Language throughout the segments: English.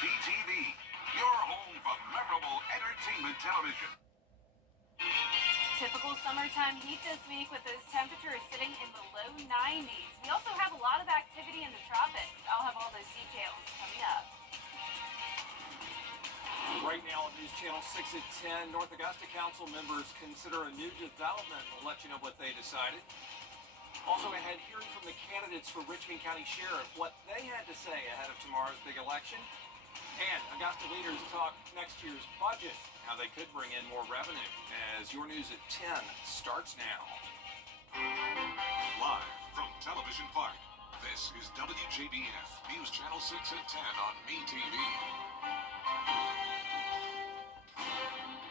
BTV, your home for memorable entertainment television. Typical summertime heat this week with those temperatures sitting in the low 90s. We also have a lot of activity in the tropics. I'll have all those details coming up. Right now on News Channel 6 at 10, North Augusta Council members consider a new development. We'll let you know what they decided. Also ahead, hearing from the candidates for Richmond County Sheriff, what they had to say ahead of tomorrow's big election. And Augusta leaders talk next year's budget, how they could bring in more revenue, as your news at 10 starts now. Live from Television Park, this is WJBF, News Channel 6 at 10 on BTV.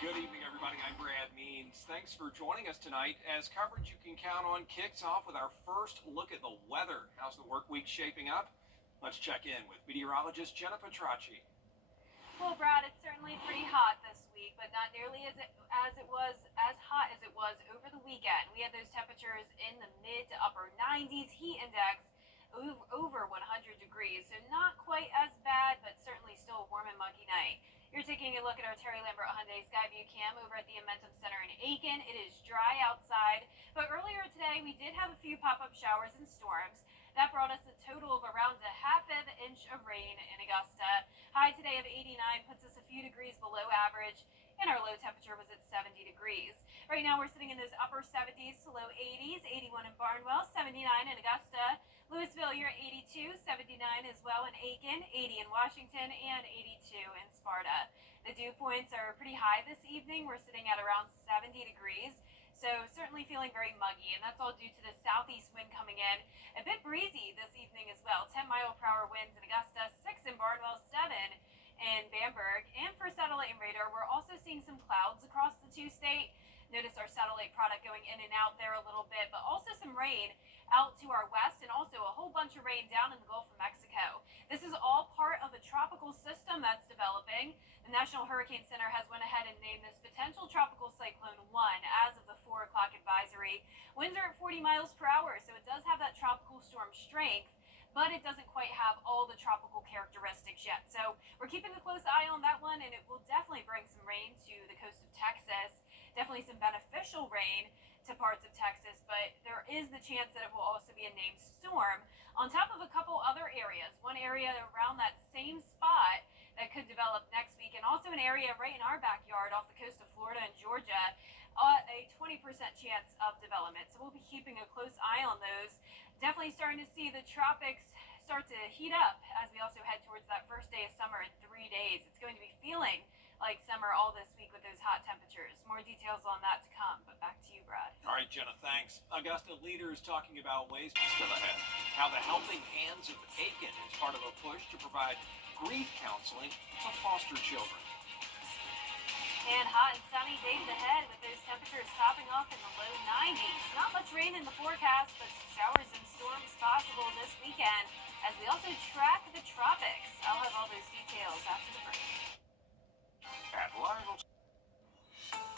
Good evening, everybody. I'm Brad Means. Thanks for joining us tonight as coverage you can count on kicks off with our first look at the weather. How's the work week shaping up? Let's check in with meteorologist Jenna Petracci. Well, Brad, it's certainly pretty hot this week, but not nearly as hot as it was over the weekend. We had those temperatures in the mid to upper 90s, heat index over 100 degrees, so not quite as bad, but certainly still a warm and muggy night. You're taking a look at our Terry Lambert Hyundai Skyview cam over at the Amentum Center in Aiken. It is dry outside, but earlier today we did have a few pop-up showers and storms. That brought us a total of around a half of an inch of rain in Augusta. High today of 89 puts us a few degrees below average, and our low temperature was at 70 degrees. Right now we're sitting in those upper 70s to low 80s, 81 in Barnwell, 79 in Augusta. Louisville, you're at 82, 79 as well in Aiken, 80 in Washington, and 82 in Sparta. The dew points are pretty high this evening. We're sitting at around 70 degrees. So certainly feeling very muggy, and that's all due to the southeast wind coming in. A bit breezy this evening as well. 10-mile-per-hour winds in Augusta, 6 in Barnwell, 7 in Bamberg. And for satellite and radar, we're also seeing some clouds across the two-state. Notice our satellite product going in and out there a little bit, but also some rain out to our west, and also a whole bunch of rain down in the Gulf of Mexico. This is all part of a tropical system that's developing. The National Hurricane Center has went ahead and named this potential tropical cyclone 1 as of the 4 o'clock advisory. Winds are at 40 miles per hour, so it does have that tropical storm strength, but it doesn't quite have all the tropical characteristics yet. So we're keeping a close eye on that one, and it will definitely bring some rain to the coast of Texas. Definitely some beneficial rain to parts of Texas, but there is the chance that it will also be a named storm on top of a couple other areas. One area around that same spot that could develop next week, and also an area right in our backyard off the coast of Florida and Georgia, a 20% chance of development. So we'll be keeping a close eye on those. Definitely starting to see the tropics start to heat up as we also head towards that first day of summer in 3 days. It's going to be feeling like summer all this week with those hot temperatures. More details on that to come, but back to you, Brad. All right, Jenna, thanks. Augusta leaders talking about ways still ahead. How the Helping Hands of Aiken is part of a push to provide grief counseling to foster children. And hot and sunny days ahead with those temperatures topping off in the low 90s. Not much rain in the forecast, but some showers and storms possible this weekend as we also track the tropics. I'll have all those details after the break. At Live.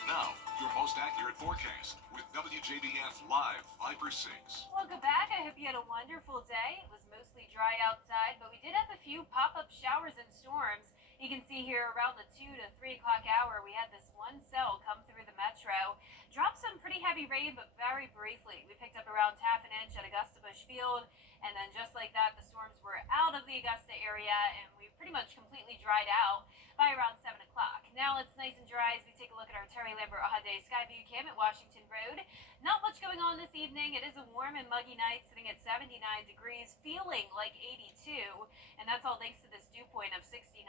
Now, your most accurate forecast with WJBF Live Viper 6. Welcome back. I hope you had a wonderful day. It was mostly dry outside, but we did have a few pop-up showers and storms. You can see here around the 2 to 3 o'clock hour, we had this one cell come through the metro. Dropped some pretty heavy rain, but very briefly. We picked up around half an inch at Augusta Bush Field, and then just like that, the storms were out of the Augusta area, and we pretty much completely dried out by around 7 o'clock. Now it's nice and dry as we take a look at our Terry Lambert Hyundai Skyview cam at Washington Road. Not much going on this evening. It is a warm and muggy night, sitting at 79 degrees, feeling like 82, and that's all thanks to this dew point of 69.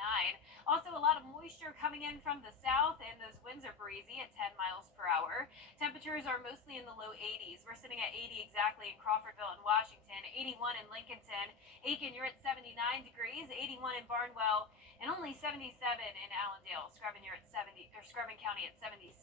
Also, a lot of moisture coming in from the south, and those winds are breezy at 10 miles per hour. Temperatures are mostly in the low 80s. We're sitting at 80 exactly in Crawfordville and Washington, 81 in Lincolnton. Aiken, you're at 79 degrees, 81 in Barnwell, and only 77 in Allendale. Scrubbin, you're at 70, or Scrubbin County at 76.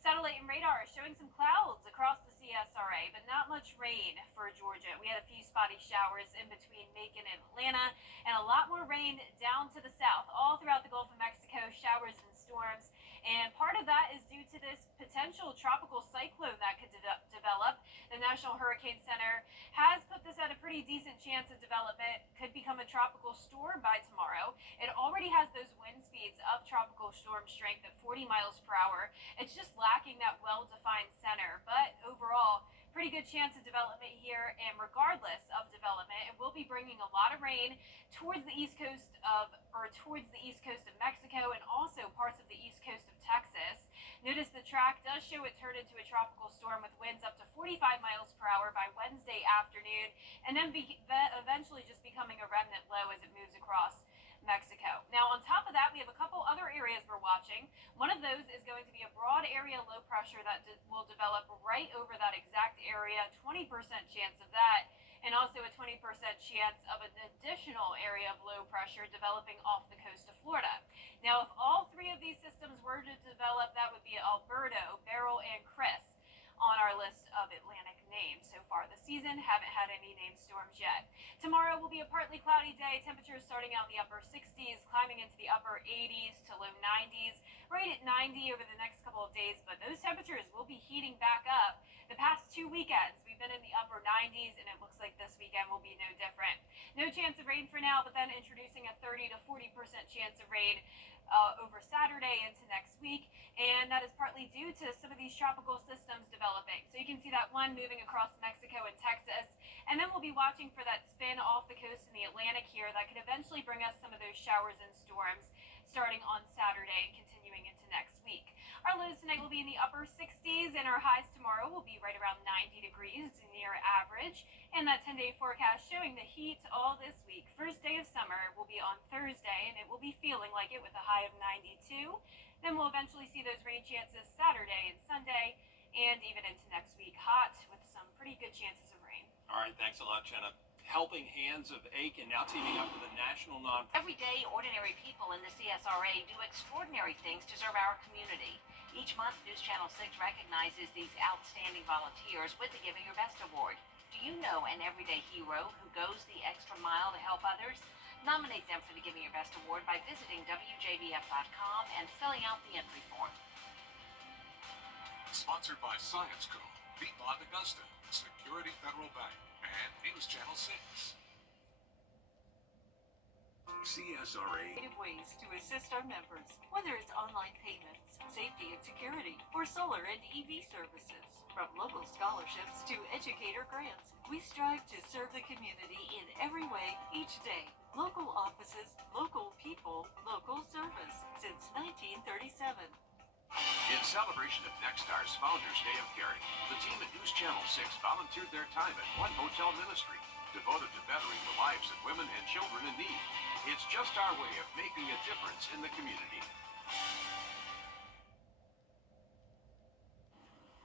Satellite and radar showing some clouds across the CSRA, but not much rain for Georgia. We had a few spotty showers in between Macon and Atlanta, and a lot more rain down to the south, all throughout the Gulf of Mexico, showers and storms. And part of that is due to this potential tropical cyclone that could develop. The National Hurricane Center has put this at a pretty pretty decent chance of development. Could become a tropical storm by tomorrow. It already has those wind speeds of tropical storm strength at 40 miles per hour. It's just lacking that well-defined center, but overall, pretty good chance of development here. And regardless of development, it will be bringing a lot of rain towards the east coast of Mexico and also parts of the east coast of Texas. Notice the track does show it turned into a tropical storm with winds up to 45 miles per hour by Wednesday afternoon, and then eventually just becoming a remnant low as it moves across Mexico. Now, on top of that, we have a couple other areas we're watching. One of those is going to be a broad area low pressure that will develop right over that exact area, 20% chance of that, and also a 20% chance of an additional area of low pressure developing off the coast of Florida. Now, if all three of these systems were to develop, that would be Alberto, Beryl, and Chris on our list of Atlantic names so far this season. Haven't had any named storms yet. Tomorrow will be a partly cloudy day. Temperatures starting out in the upper 60s, climbing into the upper 80s to low 90s, right at 90 over the next couple of days, but those temperatures will be heating back up. The past 2 weekends, we've been in the upper 90s, and it looks like this weekend will be no different. No chance of rain for now, but then introducing a 30 to 40% chance of rain over Saturday into next week, and that is partly due to some of these tropical systems developing. So you can see that one moving across Mexico and Texas, and then we'll be watching for that spin off the coast in the Atlantic here that could eventually bring us some of those showers and storms starting on Saturday and continuing into next week. Our lows tonight will be in the upper 60s, and our highs tomorrow will be right around 90 degrees, near average. And that 10-day forecast showing the heat all this week. First day of summer will be on Thursday, and it will be feeling like it with a high of 92. Then we'll eventually see those rain chances Saturday and Sunday, and even into next week, hot with some pretty good chances of rain. All right, thanks a lot, Jenna. Helping Hands of Aiken now teaming up with a national nonprofit. Every day, ordinary people in the CSRA do extraordinary things to serve our community. Each month, News Channel 6 recognizes these outstanding volunteers with the Giving Your Best Award. Do you know an everyday hero who goes the extra mile to help others? Nominate them for the Giving Your Best Award by visiting WJBF.com and filling out the entry form. Sponsored by Science Co., Piedmont Augusta, Security Federal Bank, and News Channel 6. CSRA. Creative ways to assist our members, whether it's online payments, safety and security, or solar and EV services. From local scholarships to educator grants, we strive to serve the community in every way each day. Local offices, local people, local service since 1937. In celebration of Nexstar's Founders Day of Caring, the team at News Channel 6 volunteered their time at One Hotel Ministry, devoted to bettering the lives of women and children in need. It's just our way of making a difference in the community.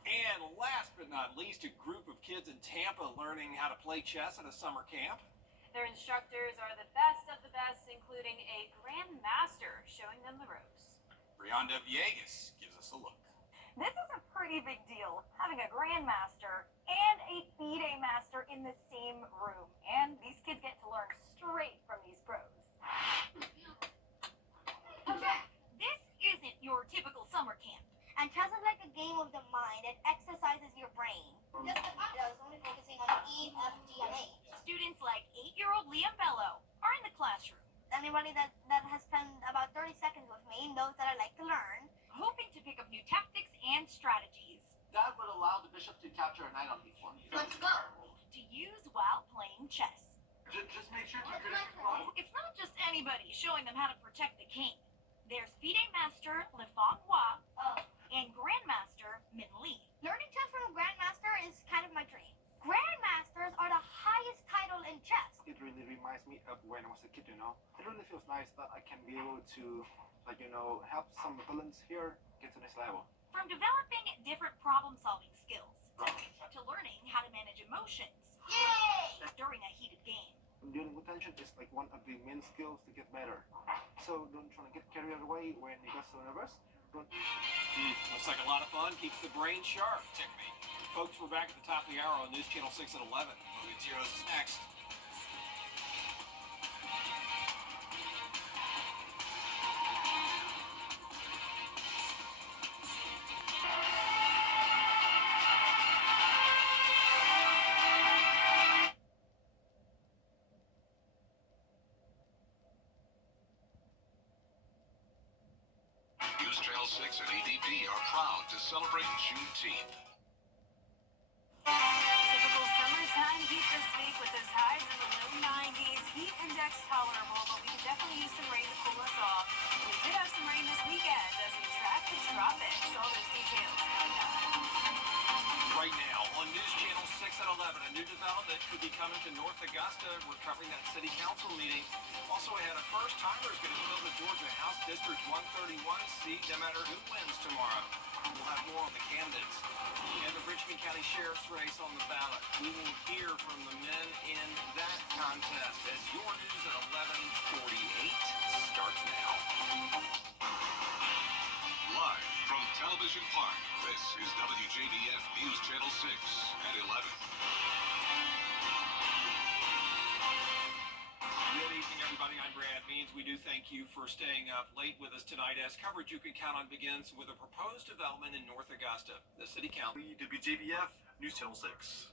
And last but not least, a group of kids in Tampa learning how to play chess at a summer camp. Their instructors are the best of the best, including a grandmaster showing them the ropes. Brianda Villegas gives us a look. This is a pretty big deal, having a grandmaster and a FIDE master in the same room. And these kids get to learn straight from these pros. This isn't your typical summer camp. And chess is like a game of the mind. It exercises your brain. Just the fact that I was only focusing on E, F, G, and H. Students like 8-year-old Liam Bello are in the classroom. Anybody that has spent about 30 seconds with me knows that I like to learn. Hoping to pick up new tactics and strategies. That would allow the bishop to capture a knight on b4. Let's go. To use while playing chess. Just make sure to finish the clock. It's not just anybody showing them how to protect the king. There's FIDE master Le Fang Hua and grandmaster Min Li. Learning chess from a grandmaster is kind of my dream. Grandmasters are the highest title in chess. It really reminds me of when I was a kid, you know. It really feels nice that I can be able to, like, you know, help some villains here get to this level. From developing different problem-solving skills to learning how to manage emotions. Yay! During a heated game. Dealing with tension is like one of the main skills to get better. So don't try to get carried away when you get so nervous. Looks like a lot of fun. Keeps the brain sharp. Check me. Folks, we're back at the top of the hour on News Channel 6 at 11. Movie Zeros is next. News Channel 6 and ADP are proud to celebrate Juneteenth. Typical summertime heat this week with those highs in the low 90s. Heat index tolerable, but we could definitely use some rain to cool us off. We did have some rain this weekend as we track the tropics. All those details coming up. Right now on News Channel 6 at 11, a new development could be coming to North Augusta. We're covering that city council meeting. Also ahead, a first-timer is going to fill the Georgia House District 131 seat no matter who wins tomorrow. We'll have more on the candidates and the Richmond County Sheriff's race on the ballot. We will hear from the men in that contest as your news at 11:48 starts now. Live from Television Park, this is WJBF News Channel 6 at 11. Good evening, everybody. I'm Brad Means. We do thank you for staying up late with us tonight as coverage you can count on begins with a proposed development in North Augusta. The City Council. WJBF News Channel 6.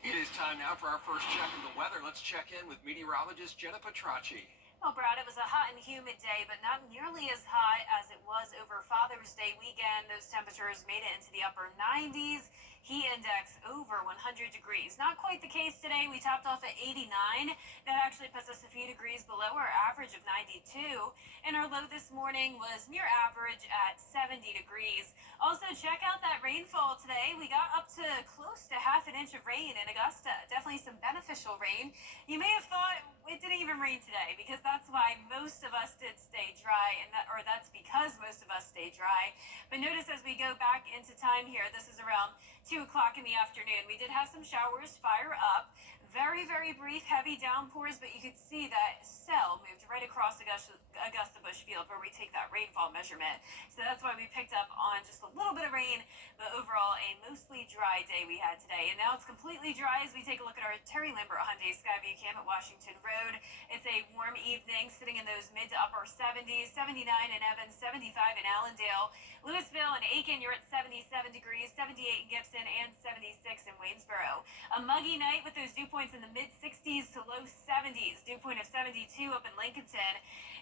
It is time now for our first check of the weather. Let's check in with meteorologist Jenna Petracci. Well, Brad, it was a hot and humid day, but not nearly as hot as it was over Father's Day weekend. Those temperatures made it into the upper 90s. Heat index over 100 degrees. Not quite the case today. We topped off at 89. That actually puts us a few degrees below our average of 92. And our low this morning was near average at 70 degrees. Also, check out that rainfall today. We got up to close to half an inch of rain in Augusta. Definitely some beneficial rain. You may have thought it didn't even rain today because that's why most of us did stay dry, and that's because most of us stay dry. But notice as we go back into time here, this is around 2 o'clock in the afternoon. We did have some showers fire up. Very, very brief, heavy downpours, but you could see that cell moved right across Augusta Bush Field where we take that rainfall measurement. So that's why we picked up on just a little bit of rain, but overall a mostly dry day we had today. And now it's completely dry as we take a look at our Terry Lambert Hyundai Skyview Cam at Washington Road. It's a warm evening, sitting in those mid to upper 70s, 79 in Evans, 75 in Allendale. Louisville and Aiken, you're at 77 degrees, 78 in Gibson, and 76 in Waynesboro. A muggy night with those dew points in the mid 60s to low 70s. Dew point of 72 up in Lincolnton.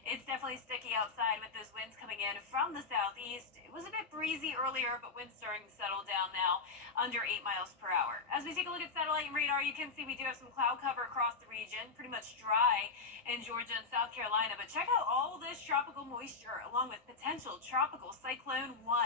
It's definitely sticky outside with those winds coming in from the southeast. It was a bit breezy earlier, but winds starting to settle down now, under 8 miles per hour. As we take a look at satellite and radar, you can see we do have some cloud cover across the region, pretty much dry in Georgia and South Carolina. But check out all this tropical moisture, along with potential tropical cyclone 1.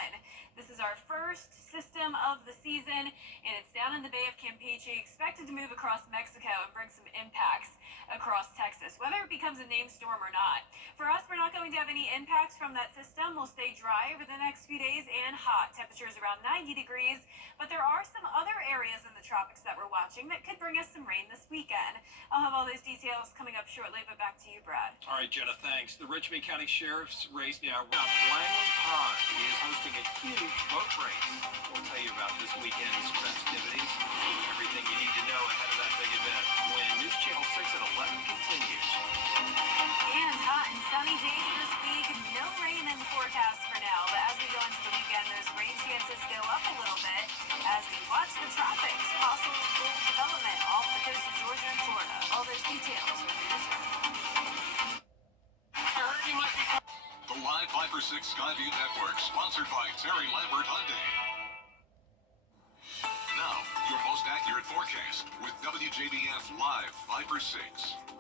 This is our first system of the season, and it's down in the Bay of Campeche, expected to move across Mexico and bring some impacts across Texas, whether it becomes a named storm or not. For us, we're not going to have any impacts from that system. We'll stay dry over the next few days and hot. Temperatures around 90 degrees, but there are some other areas in the tropics that we're watching that could bring us some rain this weekend. I'll have all those details coming up shortly, but back to you, Brad. All right, Jenna, thanks. The Richmond County Sheriff's race now. Langley Pond is hosting a huge boat race. We'll tell you about this weekend's festivities. Everything you need to know ahead of that big event when News Channel 6 at 11 continues. And hot and sunny days this week. No rain in the forecast for now, but as we go into the weekend, those rain chances go up a little bit as we watch the tropics. Possible development off the coast of Georgia and Florida. All those details from the newsroom. The Live 5 for 6 Skyview Network, sponsored by Terry Lambert Hyundai. Now, your most accurate forecast with WJBF Live 5 for 6.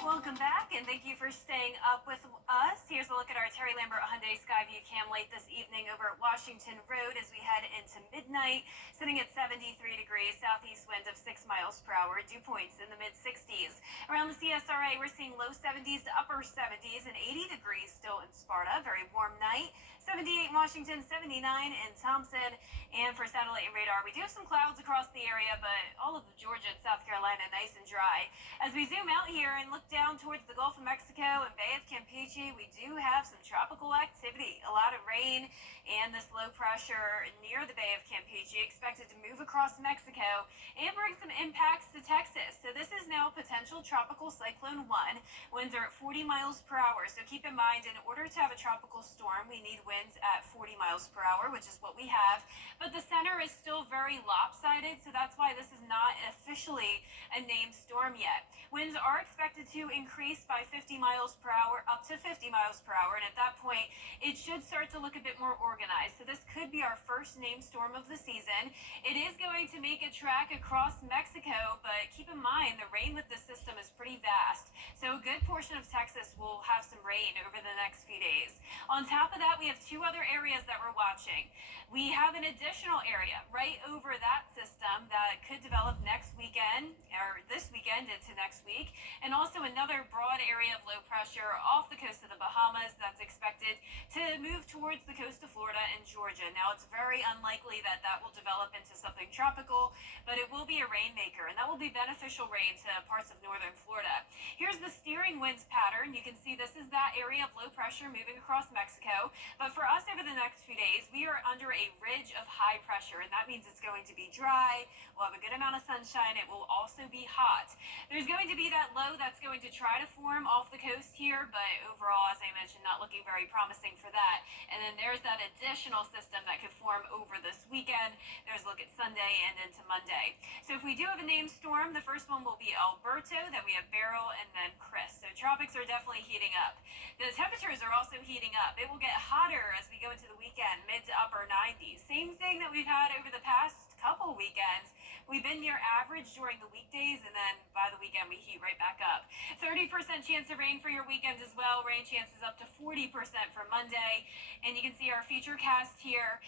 Welcome back, and thank you for staying up with us. Here's a look at our Terry Lambert Hyundai Skyview Cam late this evening over at Washington Road as we head into midnight, sitting at 73 degrees, southeast wind of 6 miles per hour, dew points in the mid-60s. Around the CSRA, we're seeing low 70s to upper 70s and 80 degrees still in Sparta. Very warm night. 78 in Washington, 79 in Thompson. And for satellite and radar, we do have some clouds across the area, but all of Georgia and South Carolina nice and dry. As we zoom out here and look down towards the Gulf of Mexico and Bay of Campeche, we do have some tropical activity. A lot of rain and this low pressure near the Bay of Campeche expected to move across Mexico and bring some impacts to Texas. So this is now potential tropical cyclone 1. Winds are at 40 miles per hour. So keep in mind, in order to have a tropical storm, we need winds at 40 miles per hour, which is what we have. But the center is still very lopsided, so that's why this is not officially a named storm yet. Winds are expected to increase by 50 miles per hour, up to 50 miles per hour, and at that point, it should start to look a bit more organized. So this could be our first named storm of the season. It is going to make a track across Mexico, but keep in mind the rain with this system is pretty vast. So a good portion of Texas will have some rain over the next few days. On top of that, we have two other areas that we're watching. We have an additional area right over that system that could develop next weekend, or this weekend into next week, and also another broad area of low pressure off the coast of the Bahamas that's expected to move towards the coast of Florida and Georgia. Now, it's very unlikely that that will develop into something tropical, but it will be a rainmaker, and that will be beneficial rain to parts of northern Florida. Here's the steering winds pattern. You can see this is that area of low pressure moving across Mexico, but for us over the next few days, we are under a ridge of high pressure, and that means it's going to be dry. We'll have a good amount of sunshine. It will also be hot. There's going to be that low that's going to try to form off the coast here, but overall, as I mentioned, not looking very promising for that. And then there's that additional system that could form over this weekend. There's a look at Sunday and into Monday. So if we do have a named storm, the first one will be Alberto, then we have Beryl, and then Chris. So tropics are definitely heating up. The temperatures are also heating up. It will get hotter as we go into the weekend, mid to upper 90s. Same thing that we've had over the past couple weekends. We've been near average during the weekdays, and then by the weekend we heat right back up. 30% chance of rain for your weekend as well. Rain chances up to 40% for Monday. And you can see our future cast here.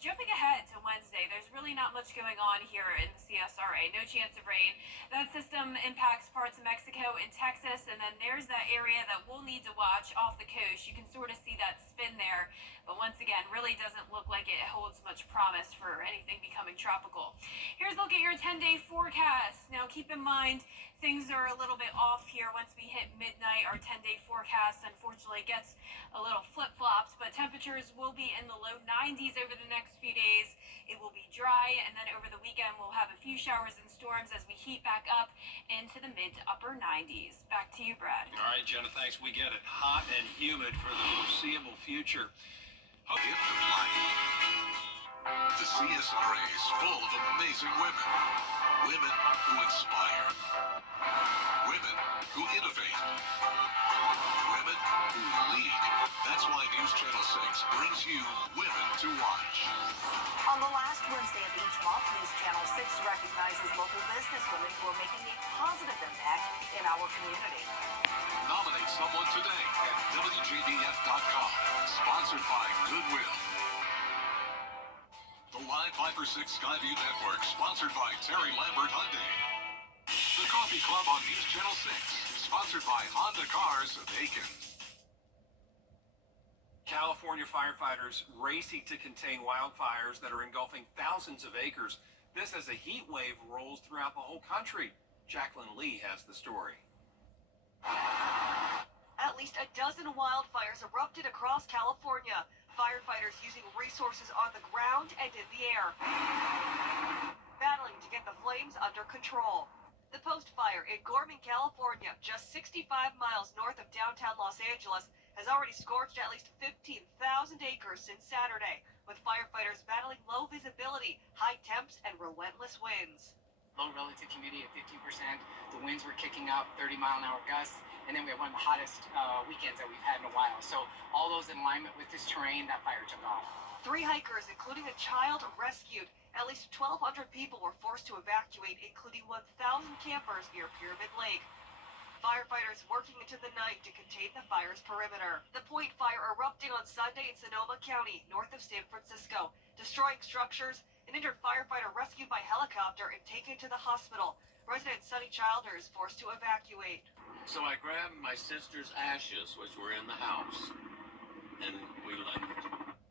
Jumping ahead to Wednesday, there's really not much going on here in the CSRA. No chance of rain. That system impacts parts of Mexico and Texas, and then there's that area that we'll need to watch off the coast. You can sort of see that spin there, but once again, really doesn't look like it holds much promise for anything becoming tropical. Here's a look at your 10-day forecast. Now keep in mind, things are a little bit off here once we hit midnight. Our 10-day forecast unfortunately gets a little flip-flops, but temperatures will be in the low 90s over the next few days. It will be dry, and then over the weekend we'll have a few showers and storms as we heat back up into the mid to upper 90s. Back to you, Brad. All right, Jenna, thanks. We get it. Hot and humid for the foreseeable future. Gift of life. The CSRA is full of amazing women. Women who inspire. Women who innovate. Women who lead. That's why News Channel 6 brings you Women to Watch. On the last Wednesday of each month, News Channel 6 recognizes local businesswomen who are making a positive impact in our community. Nominate someone today at WJBF.com. Sponsored by Goodwill. The Live 5 for 6 Skyview Network, sponsored by Terry Lambert Hyundai. The Coffee Club on News Channel 6, sponsored by Honda Cars of Aiken. California firefighters racing to contain wildfires that are engulfing thousands of acres. This as a heat wave rolls throughout the whole country. Jacqueline Lee has the story. At least a dozen wildfires erupted across California. Firefighters using resources on the ground and in the air, battling to get the flames under control. The Post Fire in Gorman, California, just 65 miles north of downtown Los Angeles, has already scorched at least 15,000 acres since Saturday, with firefighters battling low visibility, high temps, and relentless winds. Low relative humidity at 15%. The winds were kicking up 30-mile-an-hour gusts, and then we had one of the hottest weekends that we've had in a while. So all those in alignment with this terrain, that fire took off. 3 hikers, including a child, rescued. At least 1,200 people were forced to evacuate, including 1,000 campers near Pyramid Lake. Firefighters working into the night to contain the fire's perimeter. The Point Fire erupting on Sunday in Sonoma County, north of San Francisco, destroying structures. An injured firefighter rescued by helicopter and taken to the hospital. Resident Sonny Childers forced to evacuate. So I grabbed my sister's ashes, which were in the house, and we left.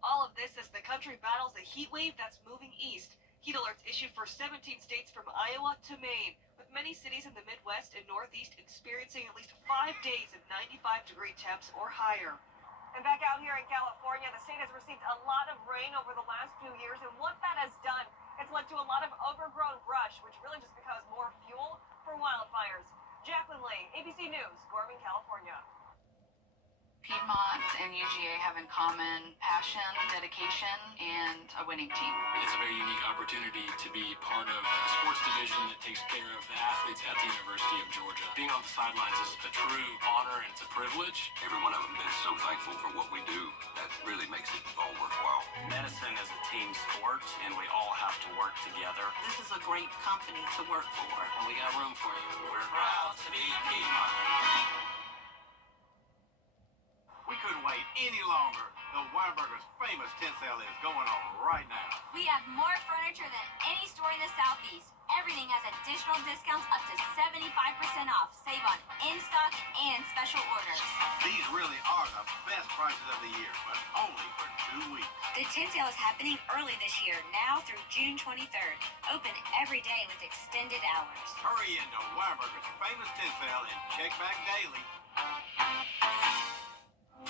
All of this as the country battles a heat wave that's moving east. Heat alerts issued for 17 states from Iowa to Maine, with many cities in the Midwest and Northeast experiencing at least 5 days of 95-degree temps or higher. And back out here in California, the state has received a lot of rain over the last few years, and what that has done, it's led to a lot of overgrown brush, which really just becomes more fuel for wildfires. Jacqueline Lee, ABC News, Gorman, California. Piedmont and UGA have in common passion, dedication, and a winning team. It's a very unique opportunity to be part of a sports division that takes care of the athletes at the University of Georgia. Being on the sidelines is a true honor and it's a privilege. Every one of them is so thankful for what we do. That really makes it all worthwhile. Medicine is a team sport, and we all have to work together. This is a great company to work for. And we got room for you. We're proud to be Piedmont. We couldn't wait any longer. The Weinberger's famous tent sale is going on right now. We have more furniture than any store in the Southeast. Everything has additional discounts up to 75% off. Save on in-stock and special orders. These really are the best prices of the year, but only for 2 weeks. The tent sale is happening early this year, now through June 23rd. Open every day with extended hours. Hurry into Weinberger's famous tent sale and check back daily.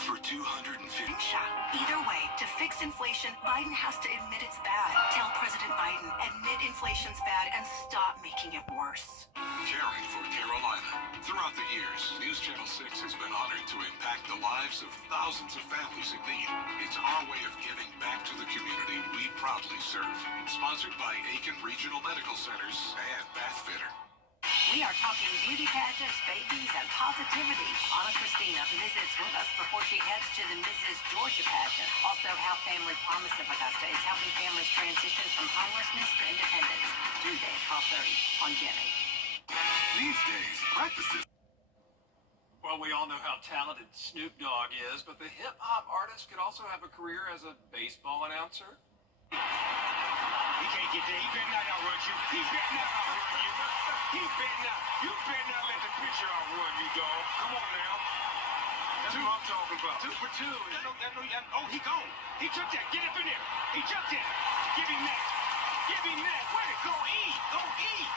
For 250. Either way, to fix inflation, Biden has to admit it's bad. Tell President Biden, admit inflation's bad and stop making it worse. Caring for Carolina. Throughout the years, News Channel 6 has been honored to impact the lives of thousands of families in need. It's our way of giving back to the community we proudly serve. Sponsored by Aiken Regional Medical Centers and Bath Fitter. We are talking beauty pageants, babies, and positivity. Anna Christina visits with us before she heads to the Mrs. Georgia pageant. Also, how Family Promise of Augusta is helping families transition from homelessness to independence. Tuesday at 12:30 on Jenny. These days, breakfast is... Well, we all know how talented Snoop Dogg is, but the hip-hop artist could also have a career as a baseball announcer. He can't get there. He better not outrun you. He better not outrun you. He better not. You better not let the pitcher outrun you, dog. Come on now. That's what I'm talking about. 2 for 2. Oh, he gone. He took that. Get up in there. He jumped it. Give him that. Give him that. Where'd it go? Go E.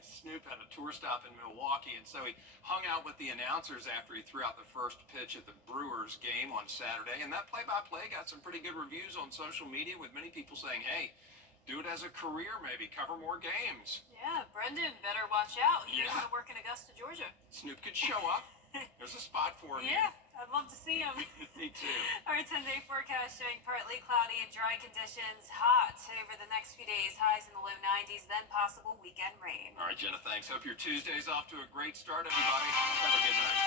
Snoop had a tour stop in Milwaukee, and so he hung out with the announcers after he threw out the first pitch at the Brewers game on Saturday. And that play-by-play got some pretty good reviews on social media, with many people saying, hey, do it as a career maybe, cover more games. Yeah, Brendan better watch out. He Yeah. doesn't want to work in Augusta, Georgia. Snoop could show up. There's a spot for him. Yeah, I'd love to see him. Me too. Our 10-day forecast showing partly cloudy and dry conditions. Hot over the next few days. Highs in the low 90s, then possible weekend rain. All right, Jenna, thanks. Hope your Tuesday's off to a great start, everybody. Have a good night.